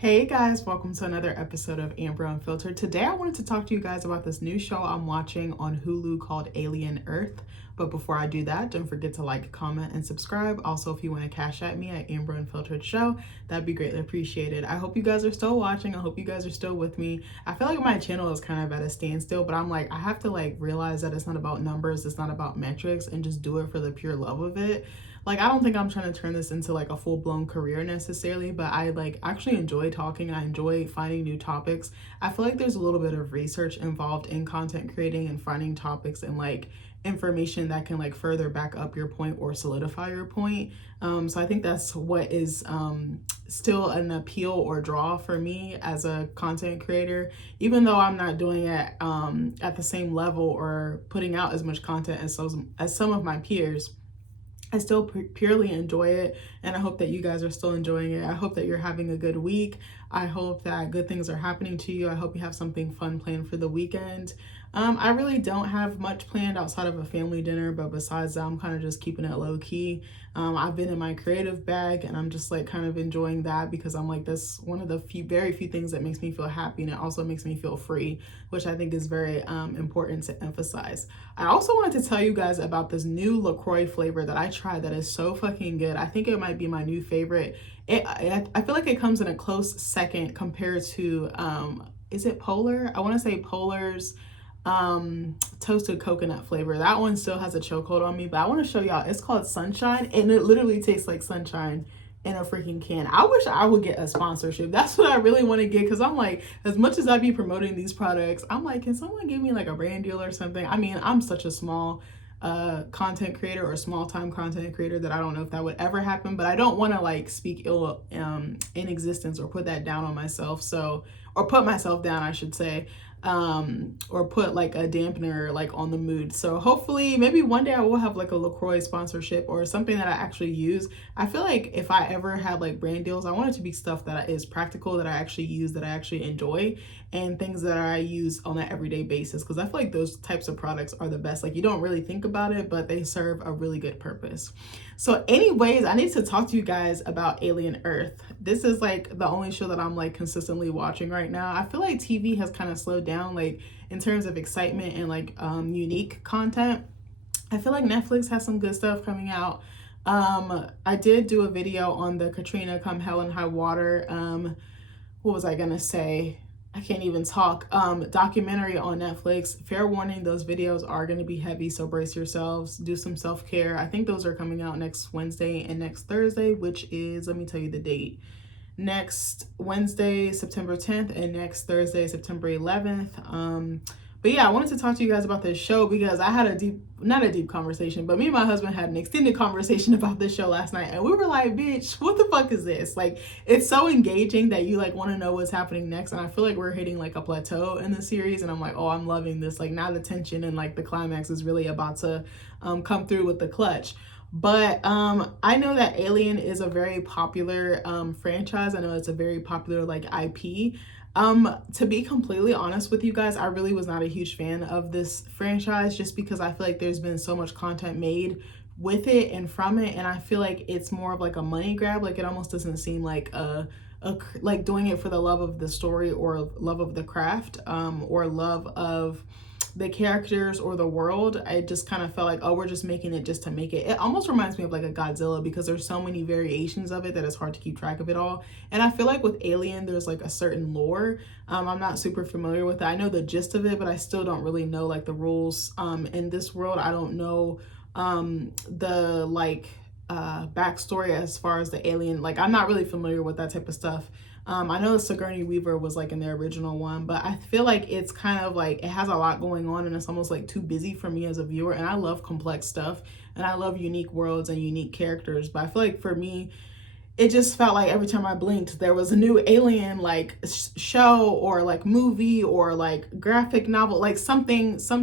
Hey guys, welcome to another episode of Amber Unfiltered. Today I wanted to talk to you guys about this new show I'm watching on Hulu called Alien Earth. But before I do that, don't forget to like, comment, and subscribe. Also, if you want to cash at me at Amber Unfiltered Show, that'd be greatly appreciated. I hope you guys are still watching. I hope you guys are still with me. I feel like my channel is kind of at a standstill, but I'm like, I have to realize that it's not about numbers, it's not about metrics, and just do it for the pure love of it. I don't think I'm trying to turn this into a full-blown career necessarily, but I actually enjoy talking. I enjoy finding new topics. I feel like there's a little bit of research involved in content creating and finding topics and information that can further back up your point or solidify your point. So I think that's what is still an appeal or draw for me as a content creator, even though I'm not doing it at the same level or putting out as much content as some of my peers. I still purely enjoy it, and I hope that you guys are still enjoying it. I hope that you're having a good week. I hope that good things are happening to you. I hope you have something fun planned for the weekend. I really don't have much planned outside of a family dinner, but besides that, I'm kind of just keeping it low key. I've been in my creative bag, and I'm just kind of enjoying that because I'm that's one of the very few things that makes me feel happy, and it also makes me feel free, which I think is very important to emphasize. I also wanted to tell you guys about this new LaCroix flavor that I tried that is so fucking good. I think it might be my new favorite. I feel like it comes in a close second compared to, is it Polar? I want to say Polar's toasted coconut flavor. That one still has a chokehold on me, but I want to show y'all. It's called Sunshine, and it literally tastes like sunshine in a freaking can. I wish I would get a sponsorship. That's what I really want to get, because I'm as much as I be promoting these products, I'm can someone give me a brand deal or something? I mean, I'm such a small content creator or small time content creator that I don't know if that would ever happen, but I don't want to speak ill in existence or put that down on myself. So, or put myself down, I should say, or put a dampener on the mood. So hopefully maybe one day I will have a LaCroix sponsorship or something that I actually use. I feel like if I ever had brand deals, I want it to be stuff that is practical, that I actually use, that I actually enjoy, and things that I use on an everyday basis, because I feel like those types of products are the best. You don't really think about it, but they serve a really good purpose. So anyways, I need to talk to you guys about Alien Earth. This is the only show that I'm consistently watching right now. I feel like TV has kind of slowed down in terms of excitement and unique content. I feel like Netflix has some good stuff coming out. I did do a video on the Katrina Come Hell and High Water, what was I gonna say? I can't even talk. Documentary on Netflix. Fair warning, those videos are going to be heavy, so brace yourselves. Do some self-care. I think those are coming out next Wednesday and next Thursday, which is, let me tell you the date. Next Wednesday, September 10th, and next Thursday, September 11th. But yeah, I wanted to talk to you guys about this show because I had not a deep conversation, but me and my husband had an extended conversation about this show last night, and we were like, bitch, what the fuck is this? It's so engaging that you want to know what's happening next, and I feel like we're hitting a plateau in the series, and I'm oh, I'm loving this. Now the tension and the climax is really about to come through with the clutch. But I know that Alien is a very popular franchise. I know it's a very popular IP. To be completely honest with you guys, I really was not a huge fan of this franchise just because I feel like there's been so much content made with it and from it, and I feel like it's more of a money grab. It almost doesn't seem like doing it for the love of the story or love of the craft, or love of the characters or the world. I just kind of felt oh, we're just making it just to make it. It almost reminds me of a Godzilla, because there's so many variations of it that it's hard to keep track of it all. And I feel like with Alien, there's a certain lore. I'm not super familiar with it. I know the gist of it, but I still don't really know the rules in this world. I don't know the backstory as far as the alien. I'm not really familiar with that type of stuff. I know Sigourney Weaver was in the original one, but I feel like it's kind of it has a lot going on, and it's almost too busy for me as a viewer. And I love complex stuff, and I love unique worlds and unique characters. But I feel like for me, it just felt every time I blinked, there was a new Alien show or movie or graphic novel, some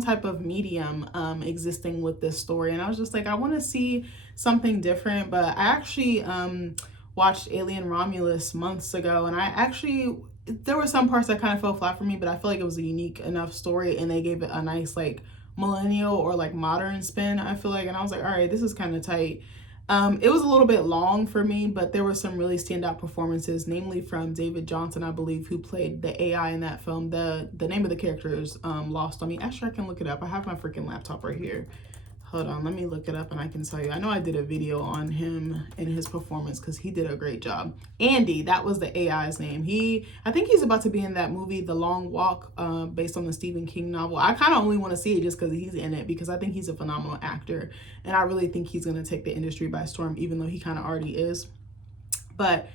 type of medium existing with this story. And I was just I want to see something different. But I actually watched Alien Romulus months ago, and there were some parts that kind of fell flat for me, but I feel like it was a unique enough story, and they gave it a nice millennial or modern spin, I feel like. And I was all right, this is kind of tight. It was a little bit long for me, but there were some really standout performances, namely from David Johnson, I believe, who played the AI in that film. The name of the character is lost on me. Actually, I can look it up. I have my freaking laptop right here. Hold on, let me look it up and I can tell you. I know I did a video on him and his performance because he did a great job. Andy, that was the AI's name. I think he's about to be in that movie, The Long Walk, based on the Stephen King novel. I kind of only want to see it just because he's in it, because I think he's a phenomenal actor. And I really think he's going to take the industry by storm, even though he kind of already is. But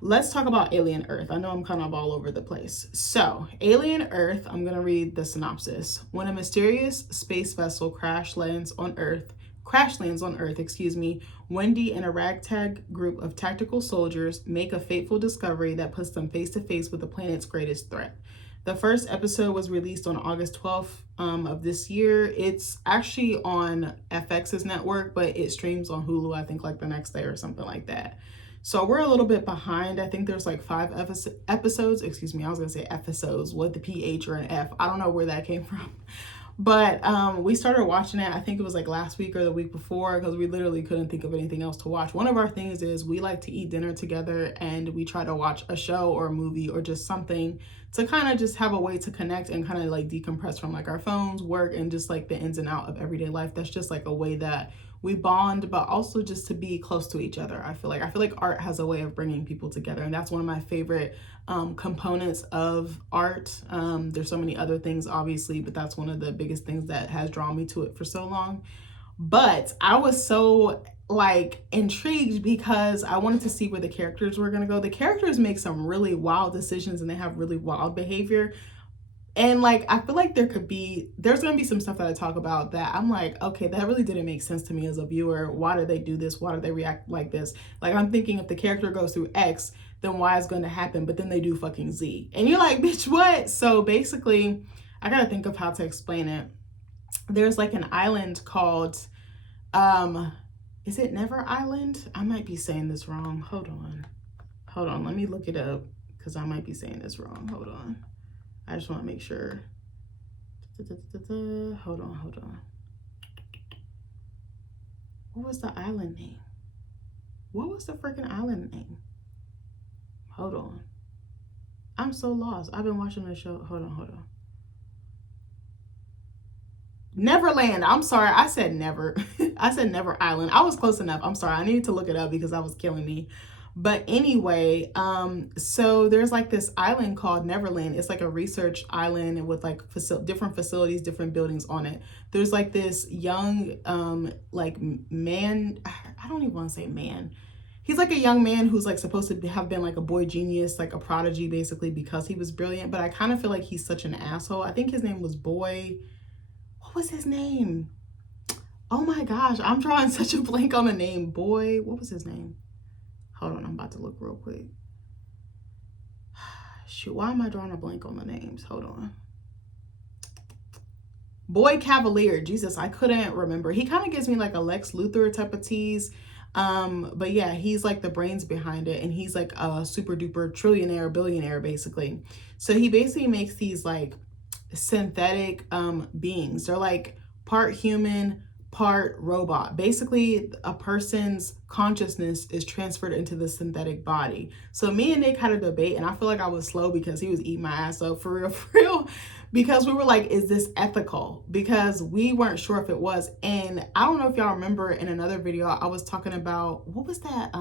let's talk about Alien Earth. I know I'm kind of all over the place. So, Alien Earth, I'm going to read the synopsis. When a mysterious space vessel crash lands on Earth, Wendy and a ragtag group of tactical soldiers make a fateful discovery that puts them face to face with the planet's greatest threat. The first episode was released on August 12th of this year. It's actually on FX's network, but it streams on Hulu, I think, like the next day or something like that. So we're a little bit behind. I think there's like 5 episodes. Excuse me, I was gonna say episodes with the PH or an F. I don't know where that came from. But we started watching it, I think it was like last week or the week before, because we literally couldn't think of anything else to watch. One of our things is we like to eat dinner together, and we try to watch a show or a movie or just something to kind of just have a way to connect and kind of like decompress from like our phones, work, and just like the ins and out of everyday life. That's just like a way that we bond, but also just to be close to each other. I feel like art has a way of bringing people together, and that's one of my favorite components of art. There's so many other things, obviously, but that's one of the biggest things that has drawn me to it for so long. But I was so like intrigued because I wanted to see where the characters were gonna go. The characters make some really wild decisions and they have really wild behavior. And like, I feel like there's gonna be some stuff that I talk about that I'm like, okay, that really didn't make sense to me as a viewer. Why did they do this? Why did they react like this? Like, I'm thinking if the character goes through X, then Y is going to happen, but then they do fucking Z. And you're like, bitch, what? So basically, I gotta think of how to explain it. There's like an island called, is it Never Island? I might be saying this wrong. Hold on, let me look it up because I might be saying this wrong. Hold on. I just want to make sure. Hold on. What was the island name? What was the freaking island name? Hold on. I'm so lost. I've been watching the show. Hold on. Neverland. I'm sorry. I said Never. I said Never Island. I was close enough. I'm sorry. I needed to look it up because that was killing me. But anyway, so there's like this island called Neverland. It's like a research island with like different facilities, different buildings on it. There's like this young, like man, I don't even want to say man. He's like a young man who's like supposed to have been like a boy genius, like a prodigy basically because he was brilliant. But I kind of feel like he's such an asshole. I think his name was Boy. What was his name? Oh my gosh, I'm drawing such a blank on the name. Boy, what was his name? Hold on, I'm about to look real quick. Shoot, why am I drawing a blank on the names? Hold on. Boy Cavalier. Jesus, I couldn't remember. He kind of gives me like a Lex Luthor type of tease. But yeah, he's like the brains behind it, and he's like a super duper trillionaire, billionaire, basically. So he basically makes these like synthetic beings. They're like part human, part robot. Basically, a person's consciousness is transferred into the synthetic body. So me and Nick had a debate, and I feel like I was slow because he was eating my ass up for real, because we were like, is this ethical? Because we weren't sure if it was. And I don't know if y'all remember in another video, I was talking about, what was that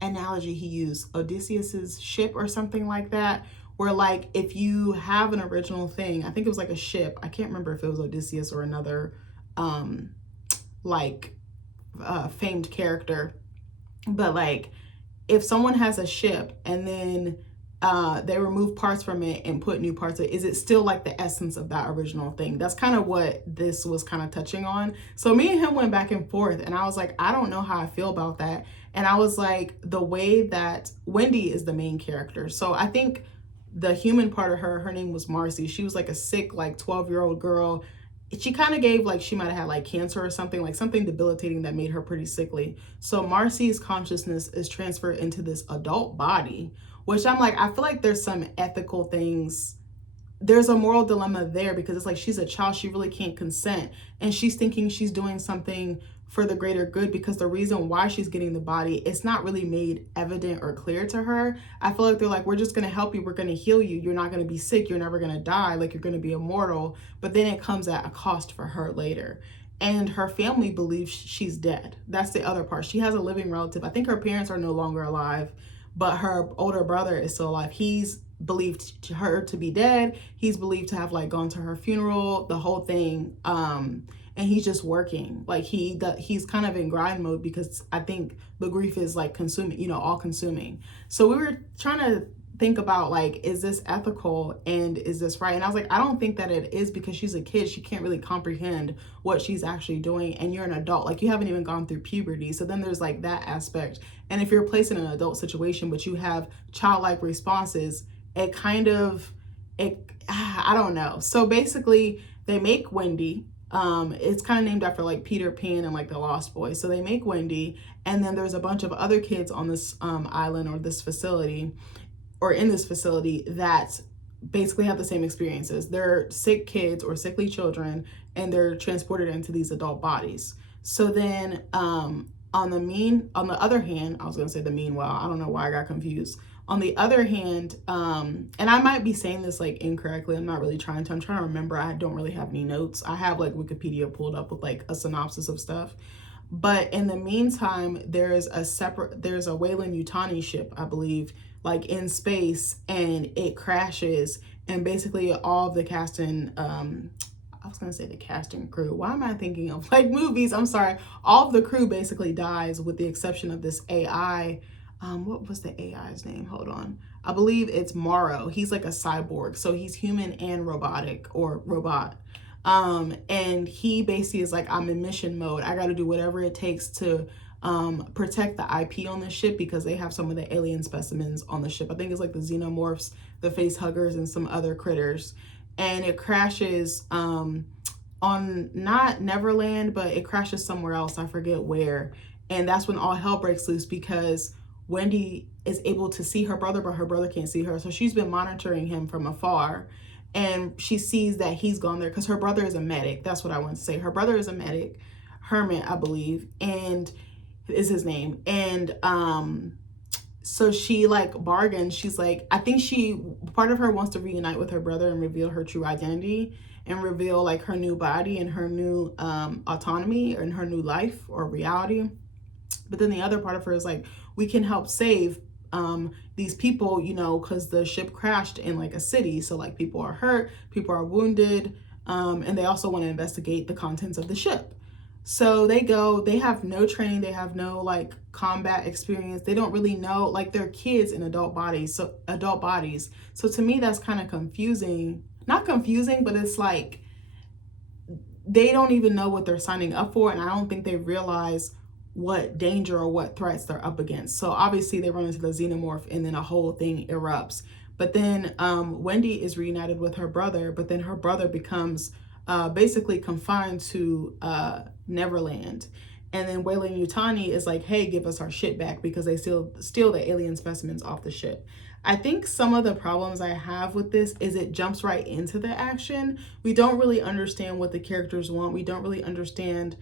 analogy he used? Odysseus's ship or something like that, where like if you have an original thing, I think it was like a ship. I can't remember if it was Odysseus or another famed character, but like if someone has a ship and then they remove parts from it and put new parts in it, is it still like the essence of that original thing? That's kind of what this was kind of touching on. So me and him went back and forth, and I was like, I don't know how I feel about that. And I was like, the way that Wendy is the main character, so I think the human part of her name was Marcy. She was like a sick like 12-year-old girl. She kind of gave like she might have had like cancer or something, like something debilitating that made her pretty sickly. So Marcy's consciousness is transferred into this adult body, which I'm like, I feel like there's some ethical things. There's a moral dilemma there because it's like she's a child. She really can't consent. And she's thinking she's doing something for the greater good, because the reason why she's getting the body, it's not really made evident or clear to her. I feel like they're like, we're just going to help you. We're going to heal you. You're not going to be sick. You're never going to die. Like, you're going to be immortal. But then it comes at a cost for her later. And her family believes she's dead. That's the other part. She has a living relative. I think her parents are no longer alive, but her older brother is still alive. He's believed her to be dead. He's believed to have like gone to her funeral, the whole thing. And he's just working. Like he's kind of in grind mode, because I think the grief is like consuming, you know, all consuming. So we were trying to think about like, is this ethical and is this right? And I was like, I don't think that it is, because she's a kid. She can't really comprehend what she's actually doing. And you're an adult, like you haven't even gone through puberty. So then there's like that aspect. And if you're placed in an adult situation, but you have childlike responses, it kind of, I don't know. So basically they make Wendy. It's kind of named after like Peter Pan and like the Lost Boys. So they make Wendy, and then there's a bunch of other kids on this island or this facility, or in this facility, that basically have the same experiences. They're sick kids or sickly children, and they're transported into these adult bodies. So then on the other hand, I was gonna say the meanwhile, I don't know why I got confused. On the other hand, and I might be saying this like incorrectly, I'm not really trying to, I'm trying to remember, I don't really have any notes. I have like Wikipedia pulled up with like a synopsis of stuff. But in the meantime, there's a Weyland-Yutani ship, I believe, like in space, and it crashes, and basically all of the cast and I was gonna say the cast and crew. Why am I thinking of like movies? I'm sorry. All of the crew basically dies, with the exception of this AI. What was the AI's name? Hold on. I believe it's Morrow. He's like a cyborg. So he's human and robotic, or robot. And he basically is like, I'm in mission mode. I got to do whatever it takes to protect the IP on the ship, because they have some of the alien specimens on the ship. I think it's like the xenomorphs, the face huggers, and some other critters. And it crashes on not Neverland, but it crashes somewhere else. I forget where. And that's when all hell breaks loose, because Wendy is able to see her brother, but her brother can't see her. So she's been monitoring him from afar, and she sees that he's gone there, because her brother is a medic. That's what I want to say. Her brother is a medic, Hermit, I believe, and is his name. And so she like bargains. She's like, I think part of her wants to reunite with her brother and reveal her true identity, and reveal like her new body and her new autonomy and her new life or reality. But then the other part of her is like, we can help save these people, you know, because the ship crashed in like a city. So like people are hurt, people are wounded, and they also want to investigate the contents of the ship. So they go, they have no training, they have no like combat experience. They don't really know, like they're kids in adult bodies. So to me, that's kind of confusing. Not confusing, but it's like, they don't even know what they're signing up for. And I don't think they realize what danger or what threats they're up against. So obviously they run into the xenomorph, and then a whole thing erupts. But then Wendy is reunited with her brother, but then her brother becomes basically confined to Neverland. And then Weyland-Yutani is like, hey, give us our shit back, because they steal the alien specimens off the ship. I think some of the problems I have with this is it jumps right into the action. We don't really understand what the characters want. We don't really understand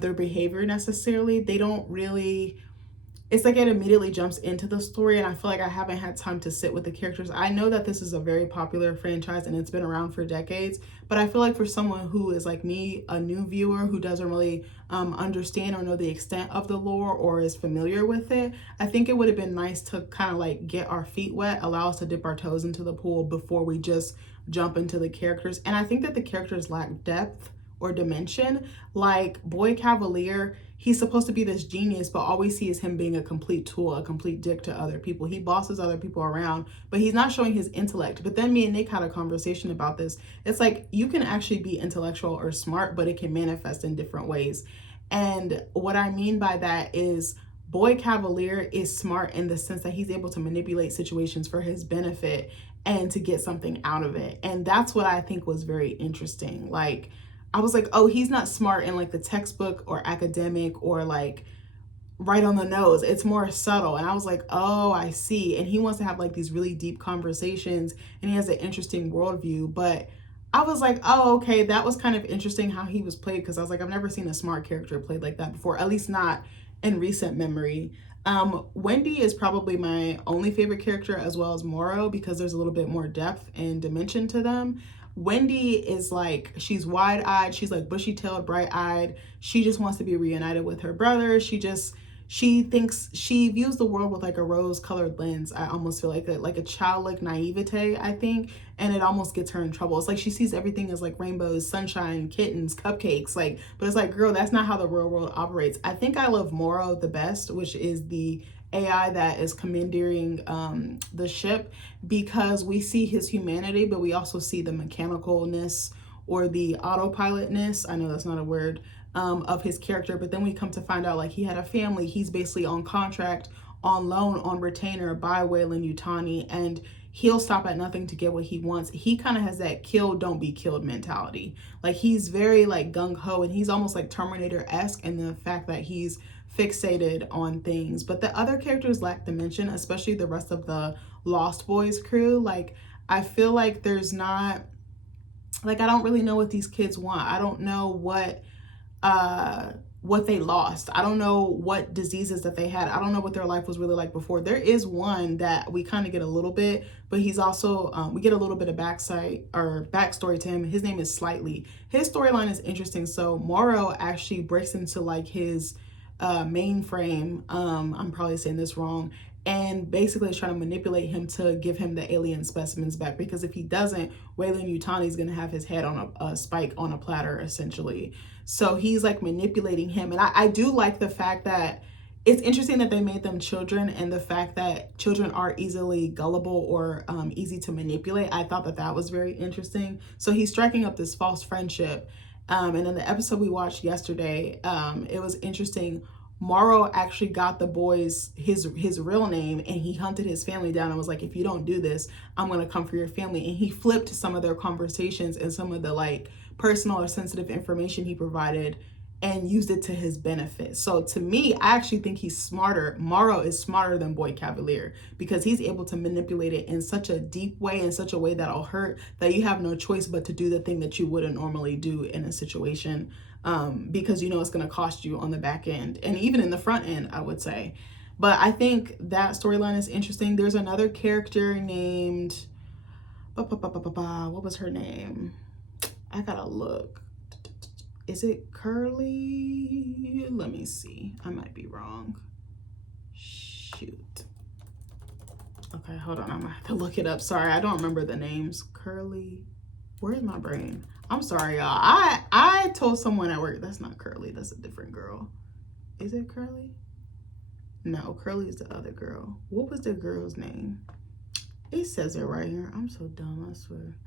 their behavior necessarily. They don't really, it's like it immediately jumps into the story, and I feel like I haven't had time to sit with the characters. I know that this is a very popular franchise and it's been around for decades, but I feel like for someone who is like me, a new viewer who doesn't really understand or know the extent of the lore or is familiar with it, I think it would have been nice to kind of like get our feet wet, allow us to dip our toes into the pool before we just jump into the characters. And I think that the characters lack depth or dimension. Like Boy Cavalier, he's supposed to be this genius, but all we see is him being a complete tool, a complete dick to other people. He bosses other people around, but he's not showing his intellect. But then me and Nick had a conversation about this. It's like, you can actually be intellectual or smart, but it can manifest in different ways. And what I mean by that is, Boy Cavalier is smart in the sense that he's able to manipulate situations for his benefit and to get something out of it. And that's what I think was very interesting. Like, I was like, oh, he's not smart in like the textbook or academic or like right on the nose. It's more subtle. And I was like, oh, I see. And he wants to have like these really deep conversations, and he has an interesting worldview. But I was like, oh, okay, that was kind of interesting how he was played, because I was like, I've never seen a smart character played like that before, at least not in recent memory. Wendy is probably my only favorite character, as well as Moro, because there's a little bit more depth and dimension to them. Wendy is like, she's wide-eyed, she's like bushy-tailed, bright-eyed. She just wants to be reunited with her brother. She thinks, she views the world with like a rose-colored lens. I almost feel like a childlike naivete, I think, and it almost gets her in trouble. It's like she sees everything as like rainbows, sunshine, kittens, cupcakes, like, but it's like, girl, that's not how the real world operates. I think I love Moro the best, which is the AI that is commandeering the ship, because we see his humanity, but we also see the mechanicalness or the autopilotness. I know that's not a word. Of his character, but then we come to find out like he had a family. He's basically on contract, on loan, on retainer by Weyland-Yutani, and he'll stop at nothing to get what he wants. He kind of has that kill, don't be killed mentality. Like, he's very like gung-ho, and he's almost like Terminator-esque in the fact that he's fixated on things. But the other characters lack dimension, especially the rest of the Lost Boys crew. Like, I feel like there's not, like, I don't really know what these kids want. I don't know what they lost. I don't know what diseases that they had. I don't know what their life was really like before. There is one that we kind of get a little bit, but he's also, we get a little bit of backstory to him. His name is Slightly. His storyline is interesting. So Moro actually breaks into like his mainframe. I'm probably saying this wrong. And basically is trying to manipulate him to give him the alien specimens back, because if he doesn't, Weyland-Yutani is going to have his head on a spike on a platter, essentially. So he's like manipulating him. And I do like the fact that it's interesting that they made them children, and the fact that children are easily gullible or easy to manipulate. I thought that that was very interesting. So he's striking up this false friendship. And in the episode we watched yesterday, it was interesting. Moro actually got the boys his real name, and he hunted his family down and was like, if you don't do this, I'm going to come for your family. And he flipped some of their conversations and some of the like personal or sensitive information he provided and used it to his benefit. So to me, I actually think he's smarter. Moro is smarter than Boy Cavalier, because he's able to manipulate it in such a deep way, in such a way that'll hurt, that you have no choice but to do the thing that you wouldn't normally do in a situation, because you know it's going to cost you on the back end and even in the front end, I would say. But I think that storyline is interesting. There's another character named, what was her name? I gotta look. Is it Curly? Let me see. I might be wrong. Shoot. Okay, hold on. I'm gonna have to look it up. Sorry, I don't remember the names. Curly. Where's my brain? I'm sorry, y'all. I told someone at work, that's not Curly. That's a different girl. Is it Curly? No, Curly is the other girl. What was the girl's name? It says it right here. I'm so dumb, I swear.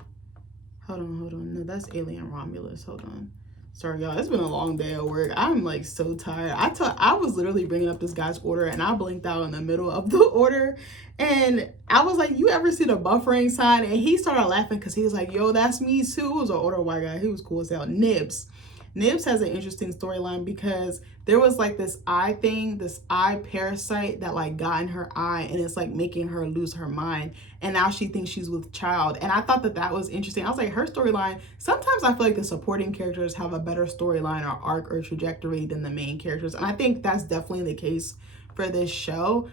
Hold on. No, that's Alien Romulus. Hold on. Sorry, y'all. It's been a long day at work. I'm like so tired. I was literally bringing up this guy's order, and I blinked out in the middle of the order. And I was like, you ever see the buffering sign? And he started laughing because he was like, yo, that's me too. It was an older white guy. He was cool as hell. Nibs. Nibs has an interesting storyline, because there was like this eye thing, this eye parasite that like got in her eye, and it's like making her lose her mind. And now she thinks she's with child. And I thought that that was interesting. I was like, her storyline, sometimes I feel like the supporting characters have a better storyline or arc or trajectory than the main characters. And I think that's definitely the case for this show.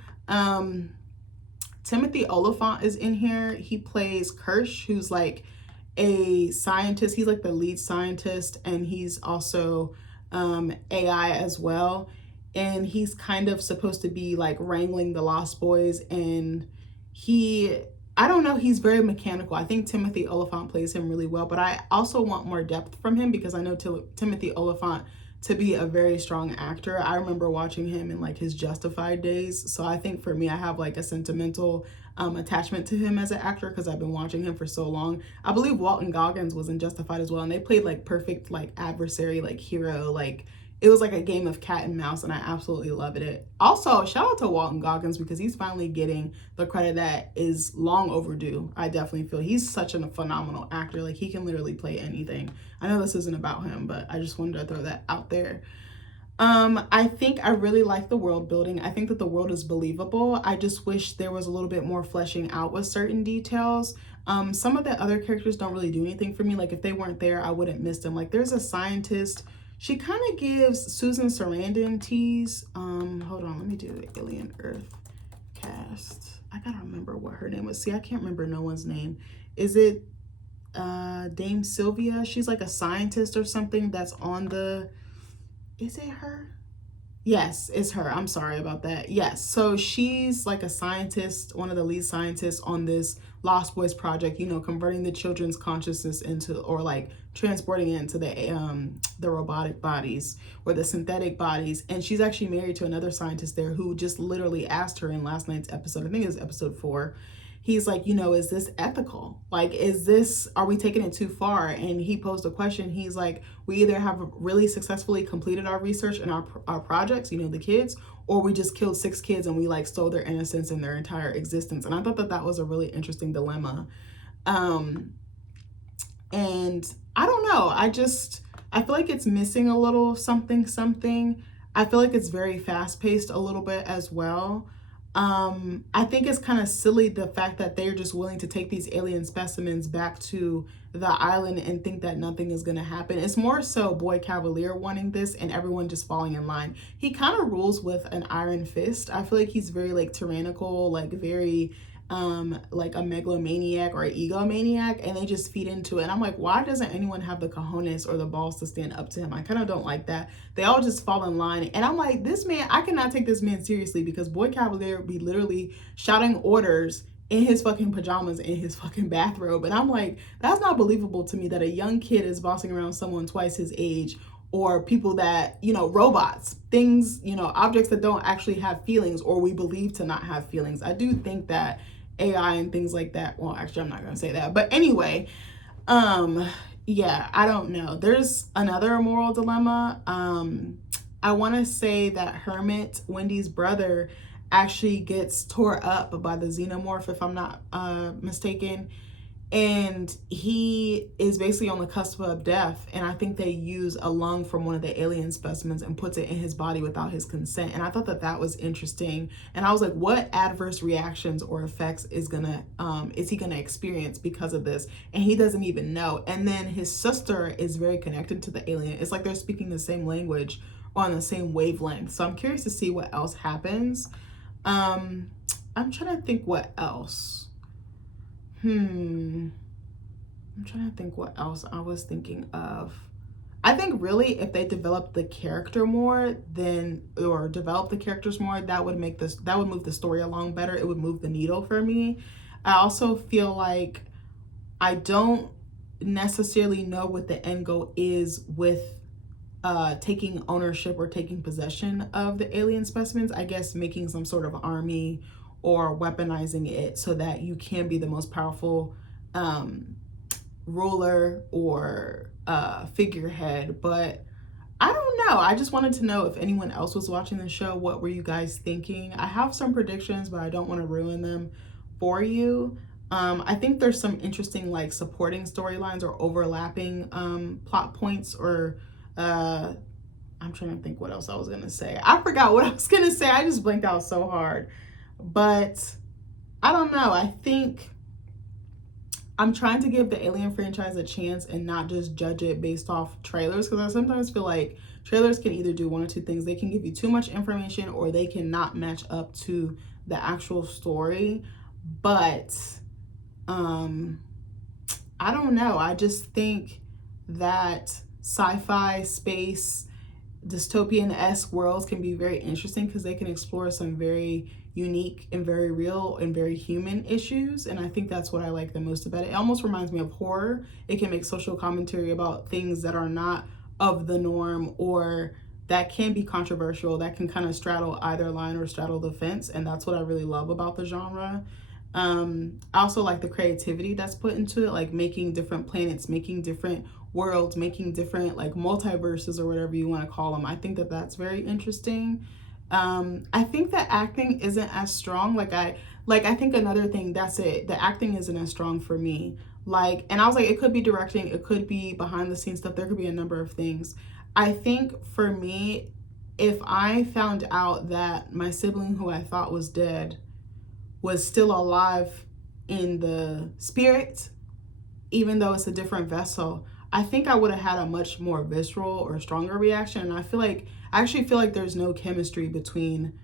Timothy Olyphant is in here. He plays Kirsch, who's like a scientist. He's like the lead scientist, and he's also AI as well. And he's kind of supposed to be like wrangling the Lost Boys, and I don't know, he's very mechanical. I think Timothy Olyphant plays him really well, but I also want more depth from him, because I know Timothy Olyphant to be a very strong actor. I remember watching him in like his Justified days. So I think for me, I have like a sentimental attachment to him as an actor, because I've been watching him for so long. I believe Walton Goggins was in Justified as well, and they played like perfect like adversary, like hero, like it was like a game of cat and mouse, and I absolutely loved it. Also, shout out to Walton Goggins, because he's finally getting the credit that is long overdue. I definitely feel he's such a phenomenal actor. Like, he can literally play anything. I know this isn't about him, but I just wanted to throw that out there. I think I really like the world building. I think that the world is believable. I just wish there was a little bit more fleshing out with certain details. Some of the other characters don't really do anything for me. Like if they weren't there, I wouldn't miss them. Like there's a scientist. She kind of gives Susan Sarandon tease. Hold on, let me do Alien Earth cast. I gotta remember what her name was. See, I can't remember no one's name. Is it Dame Sylvia? She's like a scientist or something that's on the, is it her? Yes, it's her. I'm sorry about that. Yes. So she's like a scientist, one of the lead scientists on this Lost Boys project, you know, converting the children's consciousness into, or like transporting it into the robotic bodies or the synthetic bodies. And she's actually married to another scientist there who just literally asked her in last night's episode, I think it was episode 4, he's like, you know, is this ethical? Like, are we taking it too far? And he posed a question. He's like, we either have really successfully completed our research and our projects, you know, the kids, or we just killed 6 kids and we like stole their innocence and their entire existence. And I thought that was a really interesting dilemma. And I don't know. I feel like it's missing a little something. I feel like it's very fast paced a little bit as well. I think it's kind of silly the fact that they're just willing to take these alien specimens back to the island and think that nothing is going to happen. It's more so Boy Cavalier wanting this and everyone just falling in line. He kind of rules with an iron fist. I feel like he's very like tyrannical, like very like a megalomaniac or an egomaniac, and they just feed into it. And I'm like, why doesn't anyone have the cojones or the balls to stand up to him? I kind of don't like that. They all just fall in line. And I'm like, this man, I cannot take this man seriously, because Boy Cavalier would be literally shouting orders in his fucking pajamas, in his fucking bathrobe. And I'm like, that's not believable to me that a young kid is bossing around someone twice his age, or people that, you know, robots, things, you know, objects that don't actually have feelings, or we believe to not have feelings. I do think that AI and things like that, well, actually, I'm not going to say that. But anyway, yeah, I don't know. There's another moral dilemma. I want to say that Hermit, Wendy's brother, actually gets tore up by the xenomorph, if I'm not mistaken. And he is basically on the cusp of death. And I think they use a lung from one of the alien specimens and puts it in his body without his consent. And I thought that was interesting. And I was like, what adverse reactions or effects is he gonna experience because of this? And he doesn't even know. And then his sister is very connected to the alien. It's like they're speaking the same language, on the same wavelength. So I'm curious to see what else happens. I'm trying to think what else. I'm trying to think what else I was thinking of. I think really if they develop the character more, develop the characters more, that would move the story along better. It would move the needle for me. I also feel like I don't necessarily know what the end goal is with taking ownership or taking possession of the alien specimens. I guess making some sort of army or weaponizing it so that you can be the most powerful ruler or figurehead. But I don't know. I just wanted to know if anyone else was watching the show, what were you guys thinking? I have some predictions, but I don't want to ruin them for you. I think there's some interesting like supporting storylines or overlapping plot points, or I'm trying to think what else I was going to say. I forgot what I was going to say. I just blinked out so hard. But I don't know. I think I'm trying to give the Alien franchise a chance and not just judge it based off trailers, because I sometimes feel like trailers can either do one or two things. They can give you too much information, or they can not match up to the actual story. But I don't know. I just think that sci-fi, space, dystopian-esque worlds can be very interesting because they can explore some very unique and very real and very human issues. And I think that's what I like the most about it. It almost reminds me of horror. It can make social commentary about things that are not of the norm, or that can be controversial, that can kind of straddle either line or straddle the fence. And that's what I really love about the genre. I also like the creativity that's put into it, like making different planets, making different worlds, making different like multiverses or whatever you want to call them. I think that that's very interesting. I think the acting isn't as strong. I think another thing, that's it. The acting isn't as strong for me. And I was like, it could be directing, it could be behind the scenes stuff. There could be a number of things. I think for me, if I found out that my sibling who I thought was dead was still alive in the spirit, even though it's a different vessel, I think I would have had a much more visceral or stronger reaction. And I actually feel like there's no chemistry between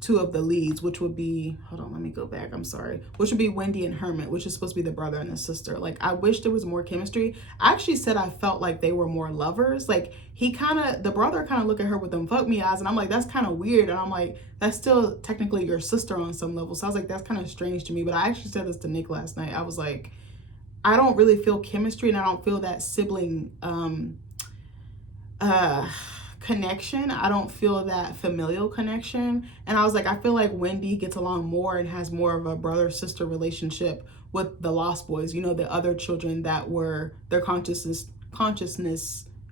two of the leads, which would be, hold on, let me go back, I'm sorry, which would be Wendy and Hermit, which is supposed to be the brother and the sister. Like, I wish there was more chemistry. I actually said I felt like they were more lovers. Like, the brother kind of look at her with them fuck me eyes, and I'm like, that's kind of weird. And I'm like, that's still technically your sister on some level. So I was like, that's kind of strange to me. But I actually said this to Nick last night. I was like, I don't really feel chemistry, and I don't feel that sibling connection. I don't feel that familial connection. And I was like, I feel like Wendy gets along more and has more of a brother-sister relationship with the Lost Boys, you know, the other children that were, their consciences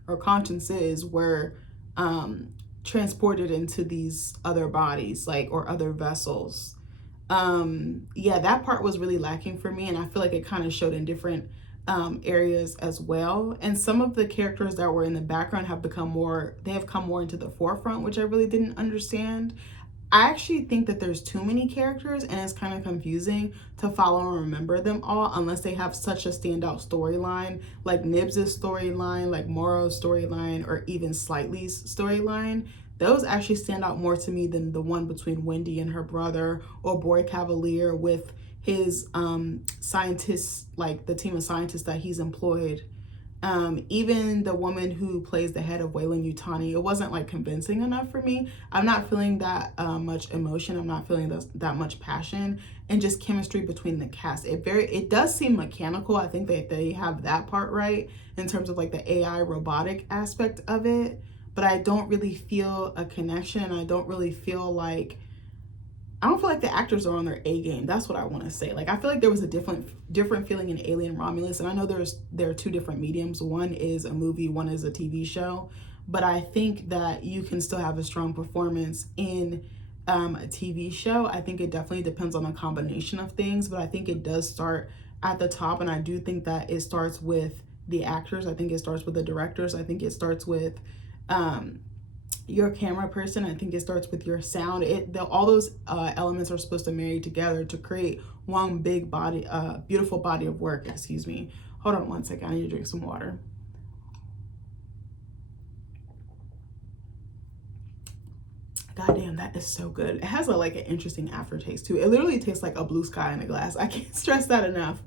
or consciences were transported into these other bodies, like, or other vessels. Yeah, that part was really lacking for me, and I feel like it kind of showed in different areas as well. And some of the characters that were in the background have come more into the forefront, which I really didn't understand. I actually think that there's too many characters, and it's kind of confusing to follow and remember them all unless they have such a standout storyline, like Nibs' storyline, like Morrow's storyline, or even Slightly's storyline. Those actually stand out more to me than the one between Wendy and her brother, or Boy Cavalier with his scientists, like the team of scientists that he's employed. Even the woman who plays the head of Weyland-Yutani, it wasn't like convincing enough for me. I'm not feeling that much emotion. I'm not feeling that much passion, and just chemistry between the cast. It does seem mechanical. I think that they have that part right in terms of like the AI robotic aspect of it, but I don't really feel a connection. I don't feel like the actors are on their A game. That's what I want to say. Like, I feel like there was a different feeling in Alien Romulus, and I know there are two different mediums. One is a movie, one is a TV show, but I think that you can still have a strong performance in a TV show. I think it definitely depends on a combination of things, but I think it does start at the top, and I do think that it starts with the actors. I think it starts with the directors. I think it starts with your camera person. I think it starts with your sound. All those elements are supposed to marry together to create one big body, beautiful body of work. Excuse me. Hold on one second. I need to drink some water. God damn, that is so good. It has like an interesting aftertaste too. It literally tastes like a blue sky in a glass. I can't stress that enough.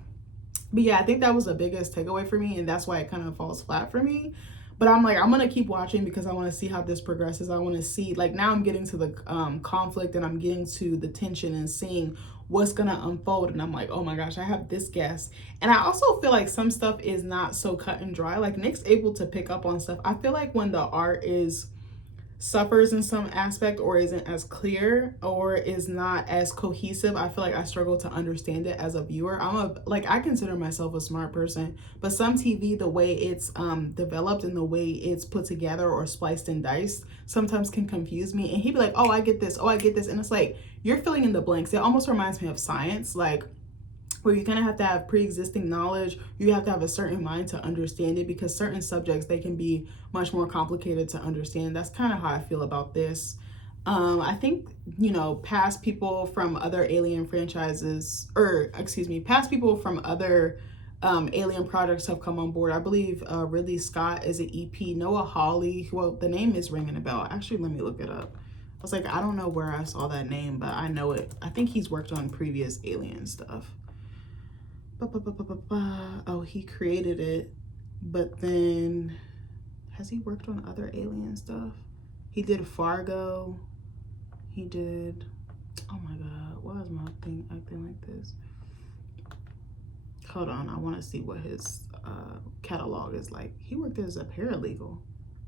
But yeah, I think that was the biggest takeaway for me, and that's why it kind of falls flat for me. But I'm like, I'm going to keep watching because I want to see how this progresses. I want to see, like, now I'm getting to the conflict, and I'm getting to the tension and seeing what's going to unfold. And I'm like, oh my gosh, I have this guess. And I also feel like some stuff is not so cut and dry. Like, Nick's able to pick up on stuff. I feel like when the art suffers in some aspect, or isn't as clear, or is not as cohesive, I feel like I struggle to understand it as a viewer. I consider myself a smart person, but some TV, the way it's developed and the way it's put together or spliced and diced sometimes can confuse me. And he'd be like, oh, I get this, and it's like, you're filling in the blanks. It almost reminds me of science, like, where you kind of have to have pre-existing knowledge. You have to have a certain mind to understand it, because certain subjects, they can be much more complicated to understand. That's kind of how I feel about this. I think, past people from other Alien franchises, past people from other Alien projects have come on board. I believe Ridley Scott is an EP. Noah Hawley, well, the name is ringing a bell. Actually, let me look it up. I was like, I don't know where I saw that name, but I know it. I think he's worked on previous Alien stuff. Oh, he created it, but then has he worked on other Alien stuff? He did Fargo. He did, oh my god, why is my thing acting like this? Hold on, I want to see what his catalog is like. He worked as a paralegal.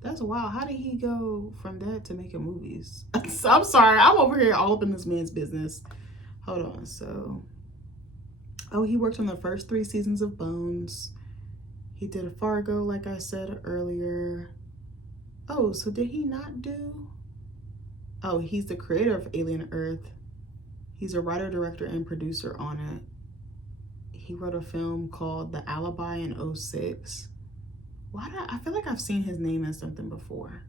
That's wild. How did he go from that to making movies? I'm sorry, I'm over here all up in this man's business. Hold on, so oh, he worked on the first 3 seasons of Bones. He did a Fargo, like I said earlier. Oh, so did he not do? Oh, he's the creator of Alien Earth. He's a writer, director, and producer on it. He wrote a film called The Alibi in 2006. I feel like I've seen his name in something before.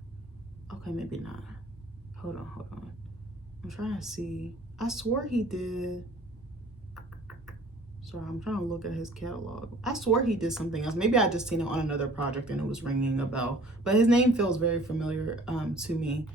Okay, maybe not. Hold on. I'm trying to see. I swore he did. Sorry, I'm trying to look at his catalog. I swore he did something else. Maybe I just seen it on another project and it was ringing a bell. But his name feels very familiar to me.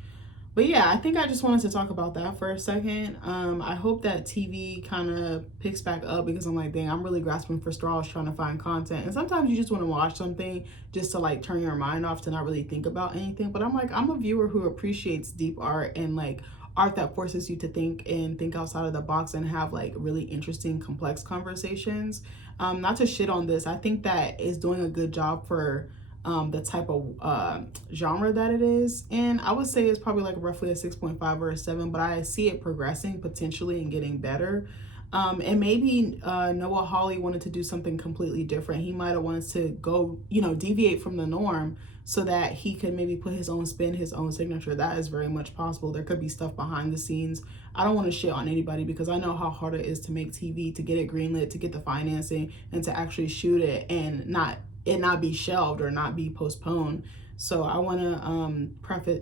But yeah, I think I just wanted to talk about that for a second. I hope that TV kind of picks back up, because I'm like, dang, I'm really grasping for straws trying to find content. And sometimes you just want to watch something just to like turn your mind off, to not really think about anything. But I'm like, I'm a viewer who appreciates deep art and like art that forces you to think and think outside of the box and have like really interesting, complex conversations. Not to shit on this, I think that is doing a good job for the type of genre that it is. And I would say it's probably like roughly a 6.5 or a 7, but I see it progressing potentially and getting better. And maybe Noah Hawley wanted to do something completely different. He might have wanted to go, you know, deviate from the norm so that he could maybe put his own spin, his own signature. That is very much possible. There could be stuff behind the scenes. I don't want to shit on anybody, because I know how hard it is to make TV, to get it greenlit, to get the financing, and to actually shoot it and not be shelved or not be postponed. So I want to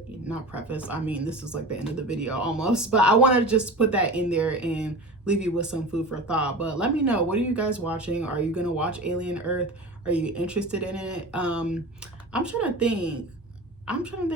not preface, I mean, this is like the end of the video almost, but I want to just put that in there and leave you with some food for thought. But let me know, what are you guys watching? Are you gonna watch Alien Earth? Are you interested in it? I'm trying to think,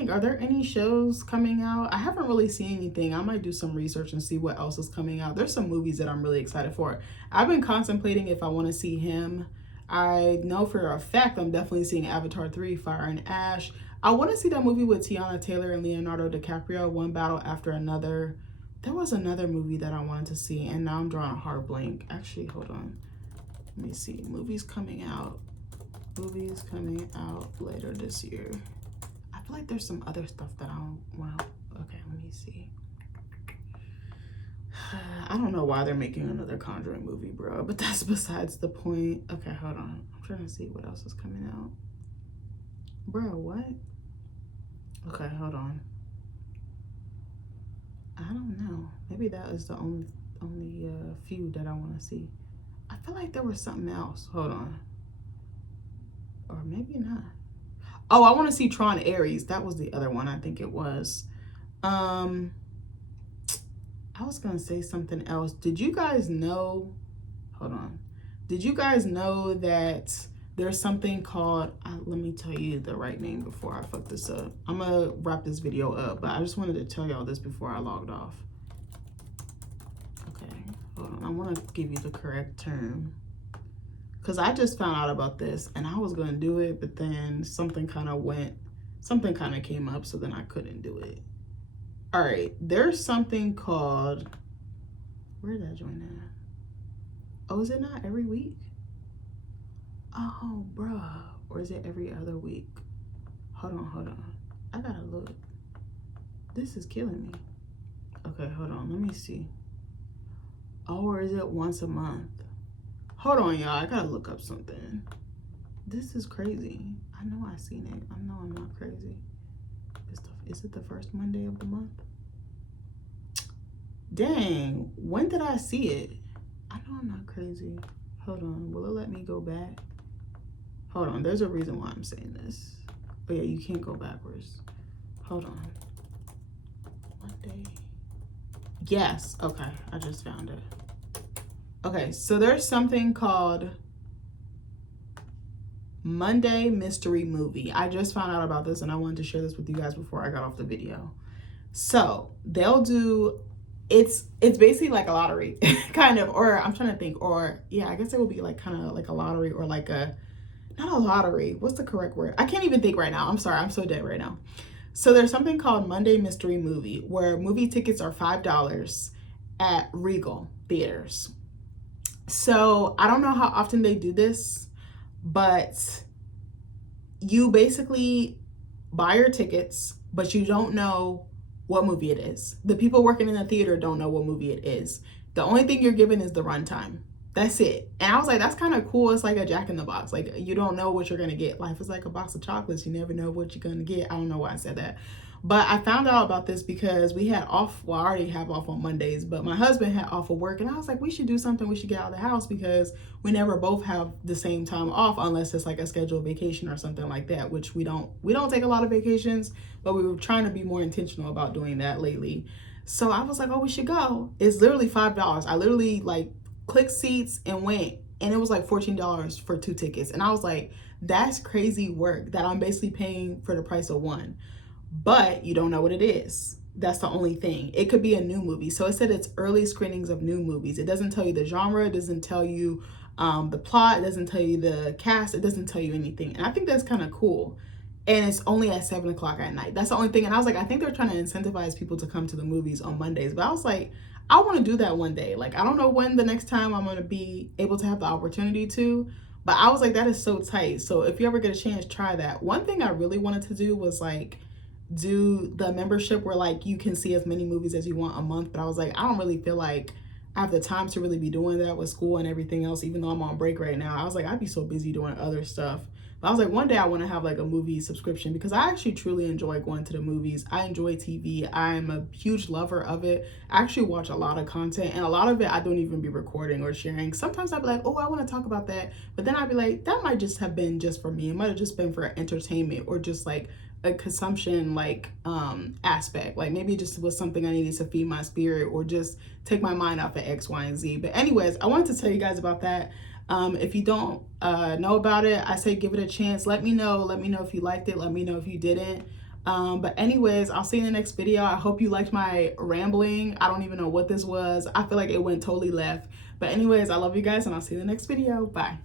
are there any shows coming out? I haven't really seen anything. I might do some research and see what else is coming out. There's some movies that I'm really excited for. I've been contemplating if I want to see him. I know for a fact I'm definitely seeing Avatar 3, Fire and Ash. I want to see that movie with Tiana Taylor and Leonardo DiCaprio, One Battle After Another. There was another movie that I wanted to see, and now I'm drawing a hard blank. Actually, hold on. Let me see. Movies coming out later this year. I feel like there's some other stuff that I don't want to... Okay, let me see. I don't know why they're making another Conjuring movie, bro, but that's besides the point. Okay, hold on. I'm trying to see what else is coming out. Bro, what? Okay, hold on. I don't know. Maybe that is the only few that I want to see. I feel like there was something else. Hold on. Or maybe not. Oh, I want to see Tron Ares. That was the other one. I think it was. I was going to say something else. Did you guys know? Hold on. Did you guys know that there's something called, let me tell you the right name before I fuck this up. I'm going to wrap this video up, but I just wanted to tell y'all this before I logged off. Okay, hold on. I want to give you the correct term, because I just found out about this and I was going to do it, but then something kind of came up, so then I couldn't do it. All right, there's something called, where did I join that? Oh, is it not every week? Oh, bruh. Or is it every other week? Hold on. I gotta look. This is killing me. Okay, hold on. Let me see. Oh, or is it once a month? Hold on, y'all. I gotta look up something. This is crazy. I know I seen it. I know I'm not crazy. Is it the first Monday of the month? Dang, when did I see it? I know I'm not crazy. Hold on, will it let me go back? Hold on, there's a reason why I'm saying this. Oh yeah, you can't go backwards. Hold on. Monday. Yes, okay, I just found it. Okay, so there's something called Monday Mystery Movie. I just found out about this and I wanted to share this with you guys before I got off the video. So they'll do, it's basically like a lottery kind of, or I'm trying to think, or yeah, I guess it would be like kind of like a lottery, or like a, not a lottery, what's the correct word? I can't even think right now. I'm sorry, I'm so dead right now. So there's something called Monday Mystery Movie, where movie tickets are $5 at Regal theaters. So I don't know how often they do this, but you basically buy your tickets, but you don't know what movie it is. The people working in the theater don't know what movie it is. The only thing you're given is the runtime. That's it. And I was like, that's kind of cool. It's like a Jack in the Box. Like, you don't know what you're going to get. Life is like a box of chocolates. You never know what you're going to get. I don't know why I said that. But I found out about this because we had off, well, I already have off on Mondays, but my husband had off of work, and I was like, we should do something, we should get out of the house, because we never both have the same time off unless it's like a scheduled vacation or something like that, which we don't take a lot of vacations, but we were trying to be more intentional about doing that lately. So I was like, oh, we should go. It's literally $5. I literally like clicked seats and went, and it was like $14 for 2 tickets. And I was like, that's crazy work that I'm basically paying for the price of one. But you don't know what it is. That's the only thing. It could be a new movie. So it said it's early screenings of new movies. It doesn't tell you the genre. It doesn't tell you the plot. It doesn't tell you the cast. It doesn't tell you anything. And I think that's kind of cool. And it's only at 7 o'clock at night. That's the only thing. And I was like, I think they're trying to incentivize people to come to the movies on Mondays. But I was like, I want to do that one day. Like, I don't know when the next time I'm going to be able to have the opportunity to. But I was like, that is so tight. So if you ever get a chance, try that. One thing I really wanted to do was like do the membership where like you can see as many movies as you want a month. But I was like, I don't really feel like I have the time to really be doing that with school and everything else, even though I'm on break right now. I was like, I'd be so busy doing other stuff. But I was like, one day I want to have like a movie subscription, because I actually truly enjoy going to the movies. I enjoy TV. I'm a huge lover of it. I actually watch a lot of content, and a lot of it I don't even be recording or sharing. Sometimes I'd be like, oh, I want to talk about that. But then I'd be like, that might just have been just for me. It might have just been for entertainment or just like a consumption like aspect. Like maybe it just was something I needed to feed my spirit or just take my mind off of X, Y, and Z. But anyways, I wanted to tell you guys about that. If you don't know about it, I say give it a chance. Let me know. Let me know if you liked it. Let me know if you didn't. But anyways, I'll see you in the next video. I hope you liked my rambling. I don't even know what this was. I feel like it went totally left. But anyways, I love you guys, and I'll see you in the next video. Bye.